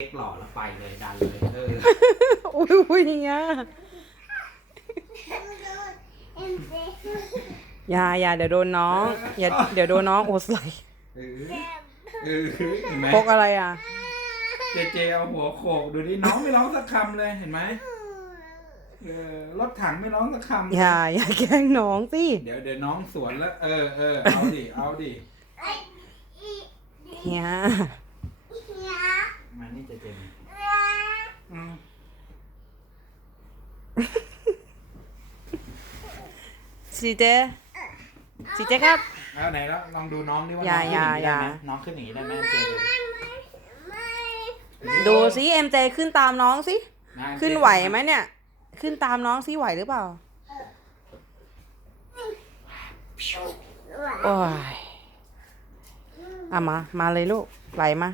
เล็กหล่อแล้วไปเลยดันเลยเอออุ้ยอุ้ยอย่างเงี้ยอย่าอย่าเดี๋ยวโดนน้องอย่าเดี๋ยวโดนน้องโอ้สไลด์เออเออเห็นไหมพกอะไรอะ เจเจเอาหัวโขกดูดิน้องไม่ร้องสักคำเลยเห็นไหมเออรถถังไม่ร้องสักคำอย่าอย่าแกล้งน้องสิเดี๋ยวเดี๋ยวน้องสวนแล้ว เออเออเอาดิเอาดิเฮีย มานี่เจเจมาอืม สีเจสีเจครับเอาไหนแล้วลองดูน้องดิว่าอย่าน้องขึ้นอย่างนี้ได้ไหมอย่า น้องขึ้นอย่างนี้ได้ไหมเจดูดูสิเอ็มเจขึ้นตามน้องสิะขึ้นไหวไหมเนี่ย ขึ้นตามน้องสิไหวหรือเปล่า โอ้ยอะมา มาเลยลูก ไหลมา